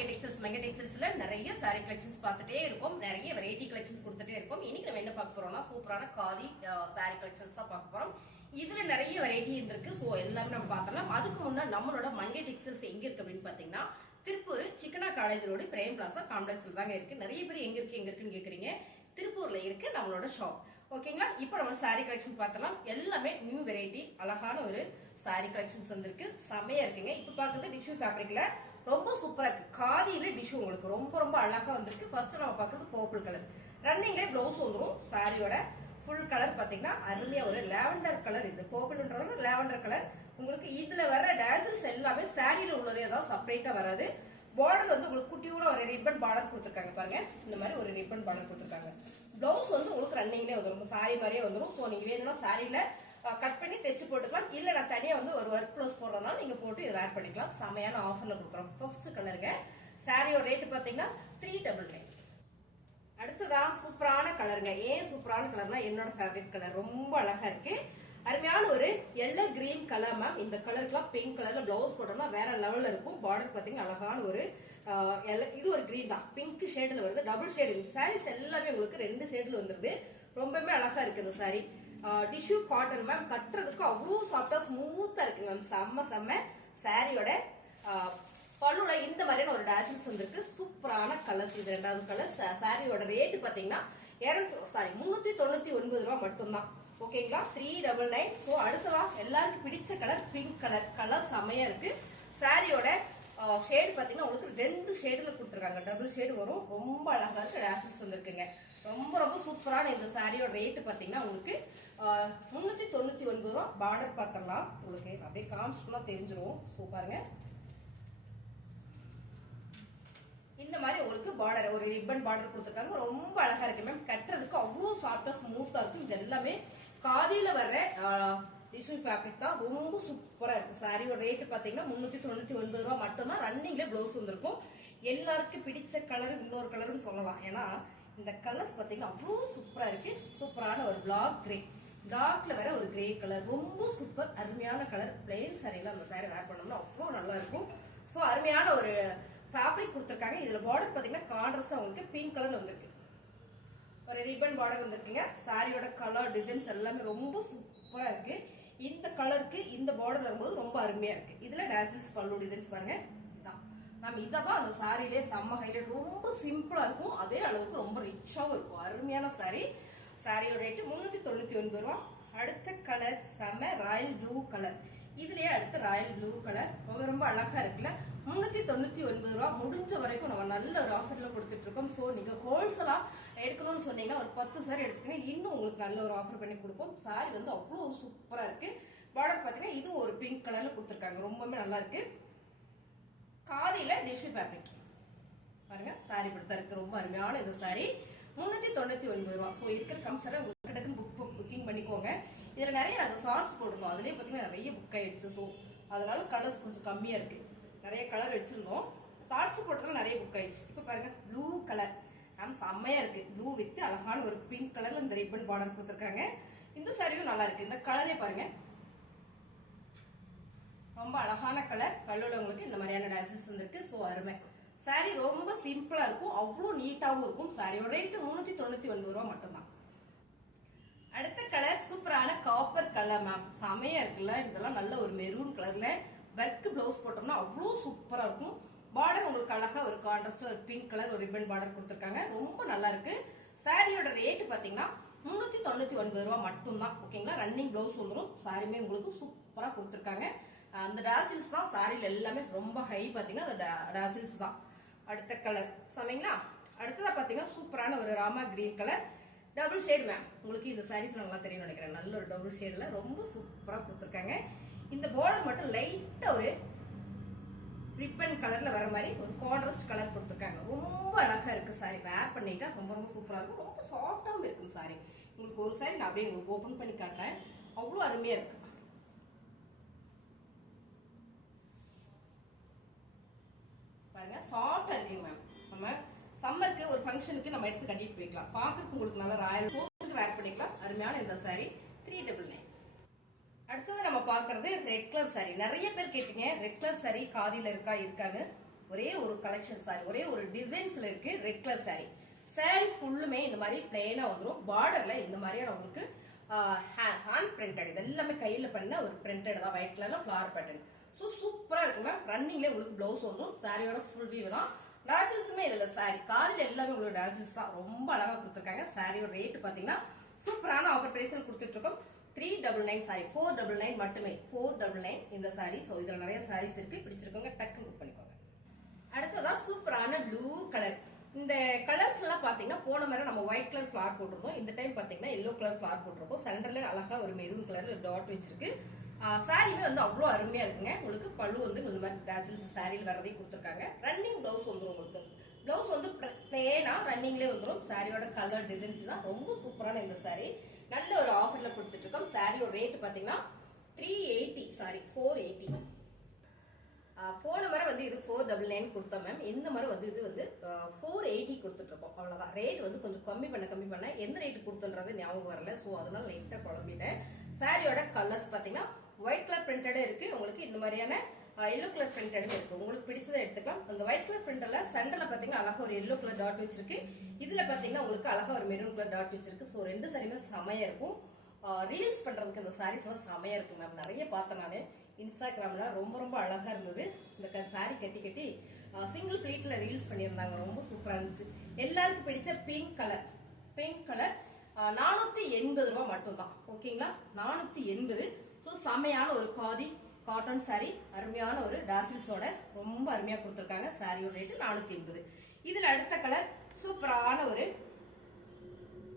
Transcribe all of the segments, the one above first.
Mega டெக்ஸ்டைல்ஸ்ல நிறைய saree collections பார்த்துட்டே இருக்கோம். நிறைய வெரைட்டி collections கொடுத்துட்டே இருக்கோம். இன்னைக்கு நம்ம என்ன பார்க்க போறோம்னா சூப்பரான காதி saree collections தான் பார்க்க போறோம். இதுல நிறைய வெரைட்டி இருக்கு. சோ எல்லாமே நம்ம பார்த்தலாம். அதுக்கு முன்னாடி நம்மளோட மங்கை டெக்ஸ்டைல்ஸ் எங்க இருக்கு அப்படின்னு பாத்தீங்கன்னா திருப்பூர் சிக்கனா காலேஜ் ரோடு பிரேம் பிளாசா காம்ப்ளெக்ஸ்ல தாங்க இருக்கு. நிறைய பேர் எங்க இருக்குன்னு கேக்குறீங்க. திருப்பூர்ல இருக்கு நம்மளோட ஷாப். ஓகேங்களா? இப்போ நம்ம saree collection பார்த்தலாம். எல்லாமே நியூ வெரைட்டி அழகான ஒரு saree collections வந்திருக்கு. செமையா இருக்குங்க. இப்போ பாக்குறது டிஷ்யூ ஃபேப்ரிக்ல ரொம்ப சூப்பரா இருக்கு. காதியில டிஷ்யூ உங்களுக்கு ரொம்ப ரொம்ப அழகா வந்திருக்கு. ஃபர்ஸ்ட் நம்ம பாக்குறது பர்பிள் கலர். ரன்னிங்ல ப்ளவுஸ் வந்துரும். சாரியோட ஃபுல் கலர் பாத்தீங்கன்னா அருமையா ஒரு லாவெண்டர் கலர். இது பர்பிள்ன்றது லாவெண்டர் கலர். உங்களுக்கு இதுல வர டேசல்ஸ் எல்லாமே சாரியில உள்ளதே தான், செப்பரேட்டா வராது. பார்டர் வந்து உங்களுக்கு குட்டியோட ஒரு ரிப்பன் பார்டர் கொடுத்துருக்காங்க பாருங்க. இந்த மாதிரி ஒரு ரிப்பன் பார்டர் கொடுத்துருக்காங்க. பிளவுஸ் வந்து உங்களுக்கு ரன்னிங்லேயே வந்துடும், சாரி மாதிரியே வந்துடும். ஸோ நீங்க வேணும்னா சாரியில கட் பண்ணி தைச்சு போட்டுக்கலாம். இல்ல நான் தனியா வந்து ஒரு ஒர்க் ப்ளவுஸ் போடுறதுனால நீங்க போட்டு இதை வேர் பண்ணிக்கலாம். செமையான ஆஃபர்ல கொடுக்குறோம். ஃபர்ஸ்ட் கலருங்க. சாரியோட ரேட் பாத்தீங்கன்னா 399. அடுத்ததா சூப்பரான கலருங்க. ஏன் சூப்பரான கலர்னா என்னோட ஃபேவரட் கலர். ரொம்ப அழகா இருக்கு. அருமையான ஒரு எல்லோ கிரீன் கலர் மேம். இந்த கலருக்குலாம் பிங்க் கலர்ல பிளவுஸ் போட்டோம்னா வேற லெவல்ல இருக்கும். பார்டர் பாத்தீங்கன்னா அழகான ஒரு இது ஒரு கிரீன் தான், பிங்க் ஷேட்ல வருது. டபுள் ஷேடு சாரீஸ் எல்லாமே உங்களுக்கு 2 ஷேட்ல வந்துருது. ரொம்பவே அழகா இருக்கு இந்த சாரி. Tissue cotton ma'am. கட்டுறதுக்கு அவ்வளவு சாஃப்டா ஸ்மூத்தா இருக்கு மேம். செம்ம சாரியோட பல்லுல இந்த மாதிரியான ஒரு டாசல்ஸ் வந்திருக்கு. சூப்பரான கலர்ஸ். இது ரெண்டாவது கலர். சாரியோட ரேட் பாத்தீங்கன்னா 399 ரூபாய் மட்டும்தான். ஓகேங்களா? 399. சோ அடுத்ததா எல்லாருக்கும் பிடிச்ச கலர் பிங்க் கலர் செமையா இருக்கு. சாரியோட ஷேடு பாத்தீங்கன்னா உங்களுக்கு 2 ஷேடுல கொடுத்துருக்காங்க. டபுள் ஷேடு வரும். ரொம்ப அழகா இருக்கு. டாசல்ஸ் வந்திருக்குங்க. ரொம்ப ரொம்ப சூப்பரான இந்த சாரியோட ரேட் பாத்தீங்கன்னா உங்களுக்கு 399 ரூபாய். பார்டர் பாத்திரலாம் உங்களுக்கு அப்படியே காமிச்சுனா தெரிஞ்சிரும். சூப்பருங்க. இந்த மாதிரி உங்களுக்கு பார்டர் ஒரு ரிப்பன் பார்டர் கொடுத்துருக்காங்க. ரொம்ப அழகா இருக்கு மேம். கட்டுறதுக்கு அவ்வளவு சாஃப்டா ஸ்மூத்தா இருக்கு. இது எல்லாமே காதியில வர்ற டிஷ்யூ ஃபேப்ரிக் தான். ரொம்ப சூப்பரா இருக்கு. சாரியோட ரேட் பாத்தீங்கன்னா 399 ரூபாய் மட்டும்தான். ரன்னிங்ல பிளவுஸ் வந்திருக்கும். எல்லாருக்கும் பிடிச்ச கலர் இன்னொரு கலர்னு சொல்லலாம். ஏன்னா இந்த கலர்ஸ் பாத்தீங்கன்னா அவ்வளவு சூப்பரா இருக்கு. சூப்பரான ஒரு பிளாக் கிரே, டார்க்ல வர ஒரு கிரே கலர். ரொம்ப சூப்பர் அருமையான கலர். பிளெயின் சாரியில அந்த சாரி வேர் பண்ணோம்னா அவ்வளவு நல்லா இருக்கும். சோ அருமையான ஒரு ஃபேப்ரிக் கொடுத்துருக்காங்க. இதுல பார்டர் பாத்தீங்கன்னா கான்ட்ராஸ்டா உங்களுக்கு பிங்க் கலர் வந்திருக்கு. ஒரு ரிப்பன் பார்டர் வந்திருக்குங்க. சாரியோட கலர் டிசைன்ஸ் எல்லாமே ரொம்ப சூப்பரா இருக்கு. இந்த கலருக்கு இந்த பார்டர் வரும்போது ரொம்ப அருமையா இருக்கு. இதுல டாசல்ஸ் பல்லு டிசைன்ஸ் பாருங்க. இதான் அந்த சாரியிலே செம்ம ஹைலைட். ரொம்ப சிம்பிளா இருக்கும், அதே அளவுக்கு ரொம்ப ரிச்சாவும் இருக்கும். அருமையான சாரி. சாரியோட ரேட் 399 ரூபாய். அடுத்த கலர் செம்ம ராயல் ப்ளூ கலர். இதுலயே அடுத்த ராயல் ப்ளூ கலர் ரொம்ப ரொம்ப அழகா இருக்குல்ல. 399 ரூபாய். முடிஞ்ச வரைக்கும் நம்ம நல்ல ஒரு ஆஃபர்ல கொடுத்துட்டு இருக்கோம். சோ நீங்க ஹோல்சேலா எடுக்கணும்னு சொன்னீங்கன்னா ஒரு 10 சாரி எடுத்துக்கணும், இன்னும் உங்களுக்கு நல்ல ஒரு ஆஃபர் பண்ணி கொடுப்போம். சாரி வந்து அவ்வளவு சூப்பரா இருக்கு. பார்டர் பாத்தீங்கன்னா இது ஒரு பிங்க் கலர்ல கொடுத்துருக்காங்க. ரொம்பவே நல்லா இருக்கு. காதியில டிஷ்யூ ஃபேப்ரிக் பாருங்க. சாரி படுத்தா இருக்கு. ரொம்ப அருமையான இந்த சாரி 399 ரூபாய். சோ இருக்கிற கம்சரை உங்களுக்கு புக்கிங் பண்ணிக்கோங்க. இதுல நிறைய நாங்க ஷார்ட்ஸ் போட்டிருந்தோம். அதுலயே பாத்தீங்கன்னா நிறைய புக் ஆயிடுச்சு. சோ அதனால கலர்ஸ் கொஞ்சம் கம்மியா இருக்கு. நிறைய கலர் வச்சிருந்தோம். ஷார்ட்ஸ் போட்டதுல நிறைய புக் ஆயிடுச்சு. இப்ப பாருங்க ப்ளூ கலர் செம்மையா இருக்கு. ப்ளூ வித் அழகான ஒரு பிங்க் கலர்ல இந்த ரிப்பன் பார்டர் கொடுத்துருக்காங்க. இந்த சாரியும் நல்லா இருக்கு. இந்த கலரே பாருங்க ரொம்ப அழகான கலர். பல்லுல உங்களுக்கு இந்த மாதிரியான டாசல்ஸ் வந்திருக்கு. சோ அருமை. சாரி ரொம்ப சிம்பிளா இருக்கும், அவ்வளவு நீட்டாவும் இருக்கும். சாரியோட ரேட் 399 ரூபாய் மட்டும்தான். அடுத்த கலர் சூப்பரான காப்பர் கலர் மேம். செமையா இருக்குல்ல. இதெல்லாம் நல்ல ஒரு மெரூன் கலர்ல ஒர்க் பிளவுஸ் போட்டோம்னா அவ்வளவு சூப்பரா இருக்கும். பார்டர் உங்களுக்கு அழகா ஒரு கான்ட்ராஸ்ட் ஒரு பிங்க் கலர் ஒரு ரிப்பன் பார்டர் கொடுத்துருக்காங்க. ரொம்ப நல்லா இருக்கு. சாரியோட ரேட் பாத்தீங்கன்னா 399 ரூபாய் மட்டும்தான். ஓகேங்களா? ரன்னிங் பிளவுஸ் வந்துடும். சாரியுமே உங்களுக்கு சூப்பரா கொடுத்துருக்காங்க. அந்த டாசில்ஸ் தான் சாரியில எல்லாமே ரொம்ப ஹை. பாத்தீங்கன்னா அந்த டாசில்ஸ் தான். அடுத்த கலர் சொன்னீங்களா. அடுத்ததா பாத்தீங்கன்னா சூப்பரான ஒரு Rama green colour double shade ma'am. உங்களுக்கு இந்த சாரீஸ் நல்லா தெரியும் நினைக்கிறேன். நல்ல ஒரு டபுள் ஷேட்ல ரொம்ப சூப்பரா கொடுத்துருக்காங்க. இந்த பார்டர் மட்டும் லைட்டா ஒரு ரிப்பன் கலர்ல வர மாதிரி ஒரு கான்ட்ராஸ்ட் கலர் கொடுத்துருக்காங்க. ரொம்ப அழகா இருக்கு. சாரி வேர் பண்ணிட்டா ரொம்ப ரொம்ப சூப்பரா இருக்கும். ரொம்ப சாஃப்டாவும் இருக்கும் சாரி. உங்களுக்கு ஒரு சாரி நான் அப்படியே உங்களுக்கு ஓபன் பண்ணி காட்டுறேன். அவ்வளவு அருமையா இருக்கு பாருங்க. சாஃப்டா இருக்குங்க மேம். நம்ம சம்மருக்கு ஒரு ஃபங்க்ஷனுக்கு நம்ம எடுத்து கட்டிட்டு போய்க்கலாம். பாக்குறதுக்கு உங்களுக்கு நல்லா ராயல் சோப்புக்கு வேர் பண்ணிக்கலாம். அருமையான இந்த சாரி 399. அடுத்தது நம்ம பாக்குறது ரெட் கலர் சாரி. நிறைய பேர் கேட்டீங்க ரெட் கலர் சாரி காதியில இருக்கான்னு. ஒரே ஒரு கலெக்ஷன் சாரி, ஒரே ஒரு டிசைன்ஸ்ல இருக்கு. Red colour sorry. சாரி ஃபுல்லுமே இந்த மாதிரி பிளெயினா வந்துடும். பார்டர்ல இந்த மாதிரியான உங்களுக்கு ஹேண்ட் பிரிண்டட், இது எல்லாமே கையில பண்ண ஒரு பிரிண்டட் தான். ஒயிட் கலர்ல ஃபிளவர் பேட்டர்ன். ஸோ சூப்பரா இருக்கும் மேம். ரன்னிங்ல உங்களுக்கு பிளவுஸ் வந்துடும். சாரியோட ஃபுல் வியூ தான். டாசில்ஸுமே இதுல சாரி காலையில எல்லாமே உங்களுக்கு டாசில்ஸ் தான். ரொம்ப அழகா கொடுத்துருக்காங்க. சாரியோட ரேட் பாத்தீங்கன்னா சூப்பரான ஆஃபர் பிரைஸ்ல கொடுத்துட்டு இருக்கோம். 399 சாரி 499 மட்டுமே. 499 இந்த சாரி. சோ இதுல நிறைய சாரீஸ் இருக்கு. பிடிச்சிருக்கவங்க டக்கு புக் பண்ணிக்கோங்க. அடுத்ததா சூப்பரான ப்ளூ கலர். இந்த கலர்ஸ் எல்லாம் பாத்தீங்கன்னா போன மாதிரி நம்ம ஒயிட் கலர் ஃபிளார் போட்டிருந்தோம். இந்த டைம் பாத்தீங்கன்னா எல்லோ கலர் ஃபிளார் போட்டிருக்கோம். சென்டர்ல அழகா ஒரு மெரூன் கலர் டாட் வச்சிருக்கு. சாரியுமே வந்து அவ்வளோ அருமையா இருக்குங்க. உங்களுக்கு பல்லு வந்து இந்த மாதிரி டாசில்ஸ் சாரியில் வரதே கொடுத்துருக்காங்க. ரன்னிங் பிளவுஸ் வந்துடும். உங்களுக்கு பிளவுஸ் வந்து பிளேனா ரன்னிங்லேயே வந்துடும். சாரியோட கலர் டிசைன்ஸ் தான் ரொம்ப சூப்பரான இந்த சாரி. நல்ல ஒரு ஆஃபர்ல கொடுத்துட்டு இருக்கோம். சாரியோட ரேட் பாத்தீங்கன்னா 380 சாரி 480. போன முறை வந்து இது 499 கொடுத்தோம் மேம். இந்த முறை வந்து இது வந்து 480 கொடுத்துட்டு இருக்கோம். அவ்வளவுதான். ரேட் வந்து கொஞ்சம் கம்மி பண்ண எந்த ரேட் கொடுத்துன்றது ஞாபகம் வரல. ஸோ அதனால லைட்டா குழம்பிட்டேன். சாரியோட கலர்ஸ் பாத்தீங்கன்னா ஒயிட் கலர் பிரிண்டடே இருக்கு. உங்களுக்கு இந்த மாதிரியான எல்லோ கலர் பிரிண்டட் இருக்கு. உங்களுக்கு பிடிச்சதை எடுத்துக்கலாம். அந்த ஒயிட் கலர் பிரிண்டர்ல சென்டர்ல பாத்தீங்கன்னா அழகா ஒரு எல்லோ கலர் டாட் வச்சிருக்கு. இதுல பாத்தீங்கன்னா உங்களுக்கு அழகா ஒரு மெரூன் கலர் டாட் வச்சிருக்கு. ஸோ ரெண்டு சாரியுமே செமையா இருக்கும். ரீல்ஸ் பண்றதுக்கு இந்த சாரீஸ் எல்லாம் செமையா இருக்கு மேம். நிறைய பார்த்தேன் நானு இன்ஸ்டாகிராம்ல. ரொம்ப ரொம்ப அழகா இருந்தது. இந்த சாரி கட்டி சிங்கிள் பிளீட்ல ரீல்ஸ் பண்ணியிருந்தாங்க. ரொம்ப சூப்பரா இருந்துச்சு. எல்லாருக்கும் பிடிச்ச பிங்க் கலர் 480 ரூபாய் மட்டும்தான். ஓகேங்களா? 480. ஸோ செமையான ஒரு காதி காட்டன் சாரி, அருமையான ஒரு டாசில்ஸோட ரொம்ப அருமையா கொடுத்துருக்காங்க. சாரியோட ரேட்டு 480. இதுல அடுத்த கலர் சூப்பரான ஒரு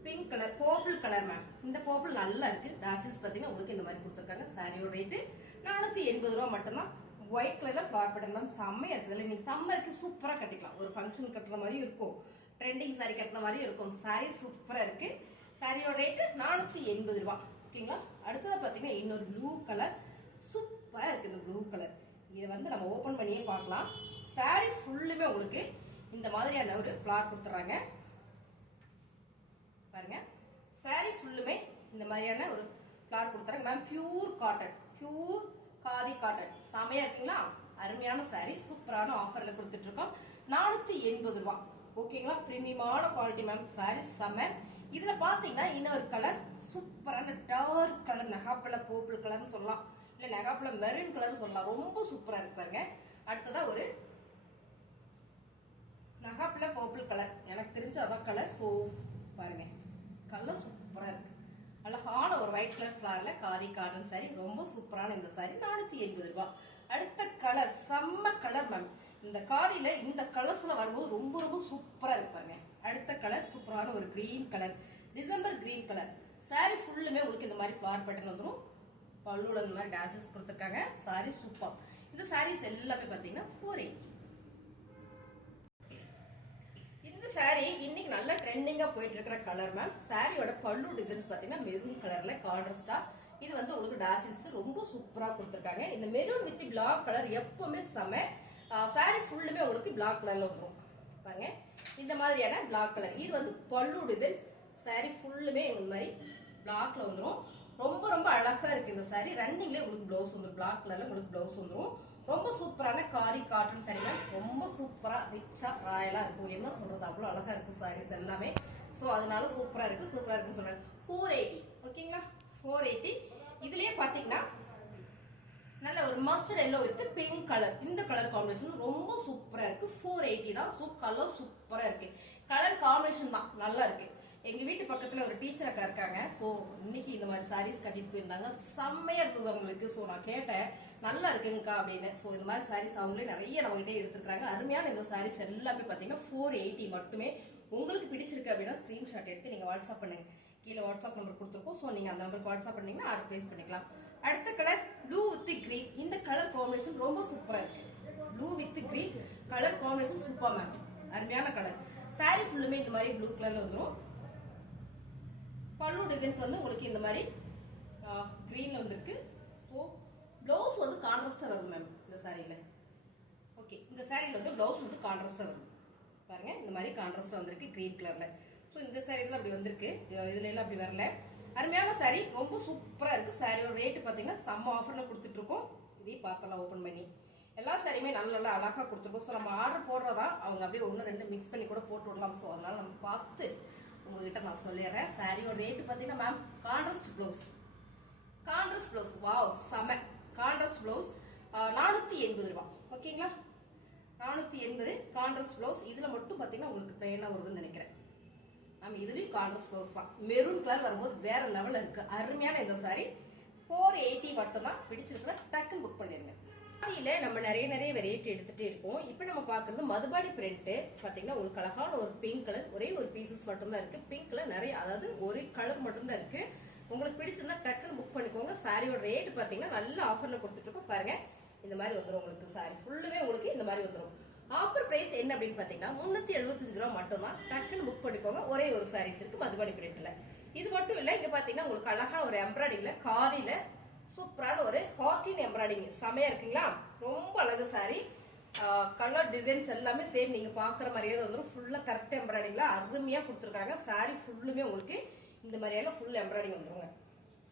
pink colour, purple colour ma'am. இந்த பர்பிள் நல்லா இருக்கு. டாசில்ஸ் பாத்தீங்கன்னா உங்களுக்கு இந்த மாதிரி கொடுத்துருக்காங்க. சாரியோட ரேட்டு 480 ரூபாய் மட்டும்தான். ஒயிட் கலர்ல ஃபிளவர் பேட்டர்ன் மேம். செம்மையா இருக்குதுல்ல. நீங்க சம்மருக்கு சூப்பரா கட்டிக்கலாம். ஒரு ஃபங்க்ஷன் கட்டுற மாதிரி இருக்கும். ட்ரெண்டிங் சாரி கட்டின மாதிரி இருக்கும். சாரி சூப்பரா இருக்கு. சாரியோட ரேட்டு 480 ரூபாய். ஓகேங்களா? அடுத்ததா பாத்தீங்கன்னா இன்னொரு ப்ளூ கலர் சூப்பரா இருக்கு. இந்த ப்ளூ கலர் இதை வந்து நம்ம ஓபன் பண்ணியே பார்க்கலாம். சாரி ஃபுல்லுமே உங்களுக்கு இந்த மாதிரியான ஒரு ஃபிளார் கொடுத்துறாங்க. பாருங்க, சாரி ஃபுல்லுமே இந்த மாதிரியான ஒரு ஃபிளார் கொடுத்துறாங்க ma'am. Pure cotton, pure khadi cotton. செமையா இருக்குங்களா? அருமையான சாரி. சூப்பரான ஆஃபர்ல கொடுத்துட்டு இருக்கோம். 480 ரூபாய். ஓகேங்களா? பிரீமியமான குவாலிட்டி மேம். சாரி செம. இதுல பாத்தீங்கன்னா இன்னொரு கலர் சூப்பரான டார்க் கலர், நகாப்பழ பர்பிள் கலர்னு சொல்லலாம், இல்ல நகாப்பழ மெரூன் கலர் சொல்லலாம். ரொம்ப சூப்பரா இருக்கு பாருங்க. அடுத்ததா ஒரு நகாப்பழ பர்பிள் கலர். எனக்கு தெரிஞ்ச அதான் கலர். சோ பாருங்க, கலர் சூப்பரா இருக்கு. அழகான ஒரு ஒயிட் கலர் ஃபிளார்ல காதி காட்டன் சாரி. ரொம்ப சூப்பரான இந்த சாரி 480 ரூபாய். அடுத்த கலர் செம்ம கலர் மேம். இந்த காதியில இந்த கலர்ஸ்ல வரும்போது ரொம்ப ரொம்ப சூப்பரா இருக்கு பாருங்க. அடுத்த கலர் சூப்பரான ஒரு green colour, December green colour. Sorry ஃபுல்லுமே உங்களுக்கு இந்த மாதிரி ஃபிளவர் பேட்டர்ன் வந்துடும். பல்லுல இந்த மாதிரி டாசல்ஸ் கொடுத்துருக்காங்க. Sorry super. இந்த சாரீஸ் எல்லாமே பாத்தீங்கன்னா 480. இந்த சாரி இன்னைக்கு நல்ல ட்ரெண்டிங்கா போயிட்டு இருக்கிற கலர் மேம். சாரியோட பல்லு டிசைன்ஸ் பாத்தீங்கன்னா மெரூன் கலர்ல கான்ட்ராஸ்டா. இது வந்து உங்களுக்கு டாசில்ஸ் ரொம்ப சூப்பரா கொடுத்துருக்காங்க. இந்த மெரூன் வித் பிளாக் கலர் எப்பவுமே செம. சாரி ஃபுல்லுமே உங்களுக்கு பிளாக் கலர்ல வந்துடும் பாருங்க. இந்த மாதிரியான பிளாக் கலர். இது வந்து பல்லு டிசைன்ஸ். சாரி ஃபுல்லுமே இந்த மாதிரி பிளாக்ல வந்துடும். ரொம்ப ரொம்ப அழகா இருக்கு இந்த சாரி. ரன்னிங்ல உங்களுக்கு பிளவுஸ் வந்துடும். பிளாக் கலர்ல உங்களுக்கு பிளவுஸ் வந்துடும். ரொம்ப சூப்பரான காதி காட்டன் சாரி மேம். ரொம்ப சூப்பரா ரிச்சா ராயலா இருக்கும். என்ன சொல்றது, அவ்வளவு அழகா இருக்கு சாரீஸ் எல்லாமே. சோ அதனால சூப்பரா இருக்கு, சூப்பரா இருக்குன்னு சொல்றேன். 480. ஓகேங்களா? 480. இதுலயே பாத்தீங்கன்னா நல்ல ஒரு mustard yellow with pink colour. இந்த கலர் காம்பினேஷன் ரொம்ப சூப்பரா இருக்கு. 480 தான். சோ கலர் சூப்பரா இருக்கு. கலர் காம்பினேஷன் தான் நல்லா இருக்கு. எங்க வீட்டு பக்கத்துல ஒரு டீச்சர் அக்கா இருக்காங்க. சோ இன்னைக்கு இந்த மாதிரி சாரீஸ் கட்டிட்டு போயிருந்தாங்க. செம்மையா இருந்தது அவங்களுக்கு. சோ நான் கேட்டேன், நல்லா இருக்குங்கக்கா அப்படின்னு. சோ இந்த மாதிரி சாரீஸ் அவங்களே நிறைய நம்ம கிட்டே எடுத்துருக்காங்க. அருமையான இந்த சாரீஸ் எல்லாமே பாத்தீங்கன்னா 480 மட்டுமே. உங்களுக்கு பிடிச்சிருக்கு அப்படின்னா ஸ்கிரீன்ஷாட் எடுத்து நீங்க வாட்ஸ்அப் பண்ணுங்க. கீழே வாட்ஸ்அப் நம்பர் கொடுத்துருக்கோம். சோ நீங்க அந்த நம்பருக்கு வாட்ஸ்அப் பண்ணீங்கன்னா ஆர்டர் பிளேஸ் பண்ணிக்கலாம். அடுத்த கலர் ப்ளூ வித் கிரீன். இந்த கலர் காம்பினேஷன் ரொம்ப சூப்பரா இருக்கு. Blue with green colour combination super ma'am. அருமையான கலர். சாரி ஃபுல்லுமே இந்த மாதிரி ப்ளூ கலர்ல வந்துடும். பல்லு டிசைன்ஸ் வந்து உங்களுக்கு இந்த மாதிரி கிரீன்ல வந்திருக்கு. ஸோ பிளவுஸ் வந்து கான்ட்ராஸ்டா வருது மேம் இந்த சாரியில. ஓகே, இந்த சாரியில வந்து பிளவுஸ் வந்து கான்ட்ராஸ்டா வருது பாருங்க. இந்த மாதிரி கான்ட்ராஸ்டா வந்திருக்கு கிரீன் கலர்ல. ஸோ இந்த சாரியில அப்படி வந்திருக்கு. இதுல எல்லாம் அப்படி வரல. அருமையான சாரி. ரொம்ப சூப்பரா இருக்கு. சாரியோட ரேட் பாத்தீங்கன்னா செம்ம ஆஃபர்ல கொடுத்துட்டு இருக்கோம். இதையும் பார்த்தலாம் ஓபன் பண்ணி. எல்லா சாரியுமே நல்ல நல்லா அழகா கொடுத்துருக்கோம். ஸோ நம்ம ஆர்டர் போடுறதா அவங்க அப்படியே ஒன்று ரெண்டு மிக்ஸ் பண்ணி கூட போட்டு விடலாம். ஸோ அதனால நம்ம பார்த்து உங்ககிட்ட நான் சொல்லிடுறேன். சாரியோட ரேட்டு பார்த்தீங்கன்னா மேம் கான்ட்ராஸ்ட் ப்ளவுஸ் வாவ் செம கான்ட்ராஸ்ட் ப்ளவுஸ் 480 ரூபா. ஓகேங்களா, 480 கான்ட்ராஸ்ட் ப்ளவுஸ். இதுல மட்டும் பார்த்தீங்கன்னா உங்களுக்கு பிளெயினா வருதுன்னு நினைக்கிறேன். நம்ம இதுலயும் கான்ட்ராஸ்ட் ப்ளவுஸ் தான். மெரூன் கலர் வரும்போது வேற லெவல் இருக்கு. அருமையான இந்த சாரி 480 மட்டும் தான். பிடிச்சிருக்கிற டக்குன்னு புக் பண்ணிடுங்க. சாரியில நம்ம நிறைய வெரைட்டி எடுத்துட்டே இருக்கோம். இப்போ நம்ம பாக்குறது மதுபாடி பிரிண்ட். பாத்தீங்கன்னா உங்களுக்கு அழகான ஒரு பிங்க் கலர், ஒரே ஒரு பீசஸ் மட்டும் தான் இருக்கு. பிங்க்ல நிறைய, அதாவது ஒரு கலர் மட்டும் தான் இருக்கு. உங்களுக்கு பிடிச்சிருந்தா டக்குன்னு புக் பண்ணிக்கோங்க. சாரியோட ரேட் பாத்தீங்கன்னா நல்ல ஆஃபர்ல கொடுத்துட்டு இருக்கோம். பாருங்க இந்த மாதிரி வந்துடும் உங்களுக்கு. சாரி ஃபுல்லுமே உங்களுக்கு இந்த மாதிரி வந்துடும். ஆஃபர் பிரைஸ் என்ன அப்படின்னு பாத்தீங்கன்னா 375 ரூபா மட்டும் தான். டக்குன்னு புக் பண்ணிக்கோங்க. ஒரே ஒரு சாரீஸ் இருக்கு மதுபாடி பிரிண்ட்ல. இது மட்டும் இல்ல, இங்க பாத்தீங்கன்னா உங்களுக்கு அழகான ஒரு எம்ப்ராய்டிங்ல காதில சூப்பரான ஒரு ஹார்டின் எம்ப்ராய்டிங் செமையா இருக்குங்களா. ரொம்ப அழகு சாரி. கலர் டிசைன்ஸ் எல்லாமே சேம், நீங்க பாக்குற மாதிரியே வந்துடும். ஃபுல்லா கரெக்ட் எம்ப்ராய்டிங்ல அருமையா கொடுத்துருக்காங்க. சாரி ஃபுல்லுமே உங்களுக்கு இந்த மாதிரியான ஃபுல் எம்ப்ராய்டிங் வந்துருங்க.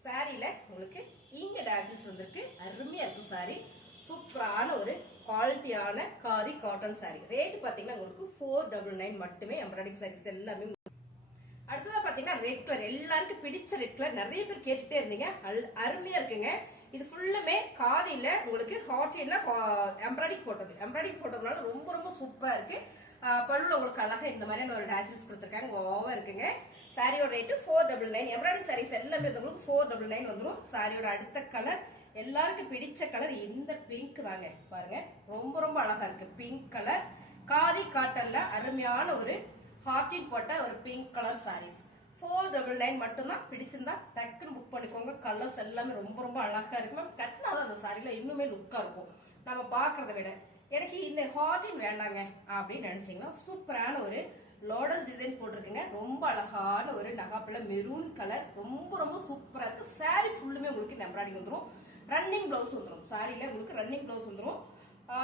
சாரியில உங்களுக்கு இங்க டாசல்ஸ் வந்திருக்கு. அருமையா இருக்கு சாரி. சூப்பரான ஒரு குவாலிட்டியான காதி காட்டன் சாரி. ரேட் பாத்தீங்கன்னா உங்களுக்கு 499 மட்டுமே. எம்ப்ராய்டிங் சாரீஸ் எல்லாமே. அடுத்ததா பாத்தீங்கன்னா ரெட் கலர். எல்லாருக்கும் பிடிச்ச ரெட் கலர். நிறைய பேர் கேட்டுட்டே இருந்தீங்க. அருமையா இருக்குங்க. இது ஃபுல்லுமே காதில உங்களுக்கு ஹார்டின்ல எம்ப்ராய்டிங் போட்டதுனால ரொம்ப சூப்பரா இருக்கு. பல்லுல உங்களுக்கு அழகா இந்த மாதிரியான ஒரு டாசல்ஸ் கொடுத்துருக்காங்க. ஓவா இருக்குங்க. சாரியோட ரேட்டு 499. எம்ப்ராய்டிங் சாரீஸ் எல்லாமே உங்களுக்கு 499 வந்துடும். சாரியோட அடுத்த கலர் எல்லாருக்கும் பிடிச்ச கலர் இந்த பிங்க் தாங்க. பாருங்க ரொம்ப அழகா இருக்கு. பிங்க் கலர் காதி காட்டன்ல அருமையான ஒரு ஹார்டின் போட்ட ஒரு பிங்க் கலர் சாரீஸ் 499 மட்டும்தான். பிடிச்சிருந்தா டக்குன்னு புக் பண்ணிக்கோங்க. கலர்ஸ் எல்லாமே ரொம்ப அழகா இருக்கு. மேம் கட்டினாதான் அந்த சாரில இன்னுமே லுக்கா இருக்கும் நம்ம பாக்குறத விட. எனக்கு இந்த ஹார்டின் வேண்டாங்க அப்படின்னு நினைச்சீங்கன்னா சூப்பரான ஒரு லோடல் டிசைன் போட்டிருக்குங்க. ரொம்ப அழகான ஒரு நகாப்பில மெரூன் கலர். ரொம்ப சூப்பரா இருக்கு. சாரி ஃபுல்லுமே உங்களுக்கு இந்த எம்ப்ராய்டிங் வந்துடும். ரன்னிங் பிளவுஸ் வந்துடும். சாரியில உங்களுக்கு ரன்னிங் பிளவுஸ் வந்துடும்.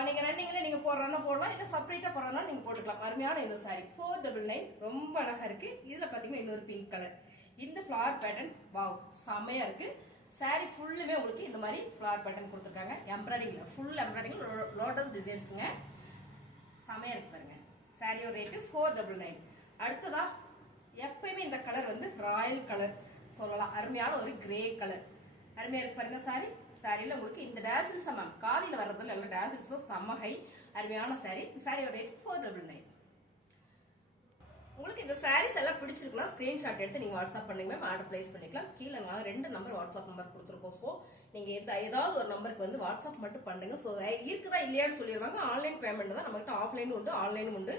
நீங்க ரன்னிங்ல நீங்க போடுறா போடலாம், இல்ல செப்பரேட்டா போடுறா நீங்க போட்டுக்கலாம். அருமையான இந்த சாரி 499 ரொம்ப அழகா இருக்கு. இதுல பாத்தீங்கன்னா இன்னொரு பிங்க் கலர். இந்த ஃபிளவர் பேட்டர்ன் வாவ் செமையா இருக்கு. சாரி ஃபுல்லுமே உங்களுக்கு இந்த மாதிரி ஃபிளவர் பேட்டர்ன் கொடுத்துருக்காங்க. எம்ப்ராய்டிங்ல ஃபுல் எம்ப்ராய்டிங் லோட்டஸ் டிசைன்ஸுங்க. செமையா இருக்கு பாருங்க. சாரியோட ரேட்டு 499. அடுத்ததா எப்பயுமே இந்த கலர் வந்து ராயல் கலர் சொல்லலாம். அருமையான ஒரு கிரே கலர். அருமையா இருக்கு பாருங்க சாரி. சாரியில உங்களுக்கு இந்த டாசல்ஸ் மேம் காதில வர்றதுல எல்லாம் டாசல்ஸ் சமகை. அருமையான சாரி. சாரியோட ரேட் 499. உங்களுக்கு இந்த சாரீஸ் எல்லாம் பிடிச்சிருக்கலாம் ஸ்கிரீன்ஷாட் எடுத்து நீங்க வாட்ஸ்அப் பண்ணுங்க மேம். ஆர்டர் பிளேஸ் பண்ணிக்கலாம். கீழே நாங்க 2 நம்பர் வாட்ஸ்அப் நம்பர் கொடுத்துருக்கோம். ஸோ நீங்க ஏதாவது ஒரு நம்பருக்கு வந்து வாட்ஸ்அப் மட்டும் பண்ணுங்க. ஸோ இருக்குதா இல்லையான்னு சொல்லிடுவாங்க. ஆன்லைன் பேமெண்ட் தான் நம்மகிட்ட. ஆஃப்லைனும் உண்டு ஆன்லைனும் உண்டு.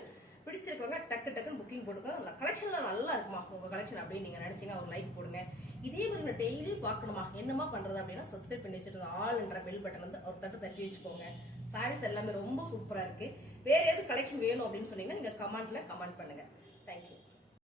பிடிச்சிருக்கவங்க டக்குன்னு புக்கிங் போட்டுக்கோங்க. கலெக்ஷன்ல நல்லா இருக்குமா உங்க கலெக்ஷன் அப்படின்னு நீங்க நினைச்சீங்கன்னா ஒரு லைக் போடுங்க. இதே மாதிரி டெய்லி பார்க்கணுமா என்னமா பண்றது அப்படின்னா சப்ஸ்கிரைப் பண்ணி வச்சிருக்க ஆல் என்ற பெல் பட்டன் வந்து ஒரு தட்டி வச்சுக்கோங்க. சாரீஸ் எல்லாமே ரொம்ப சூப்பரா இருக்கு. வேற எது கலெக்ஷன் வேணும் அப்படின்னு சொன்னீங்கன்னா நீங்க கமெண்ட்ல கமெண்ட் பண்ணுங்க. தேங்க்யூ.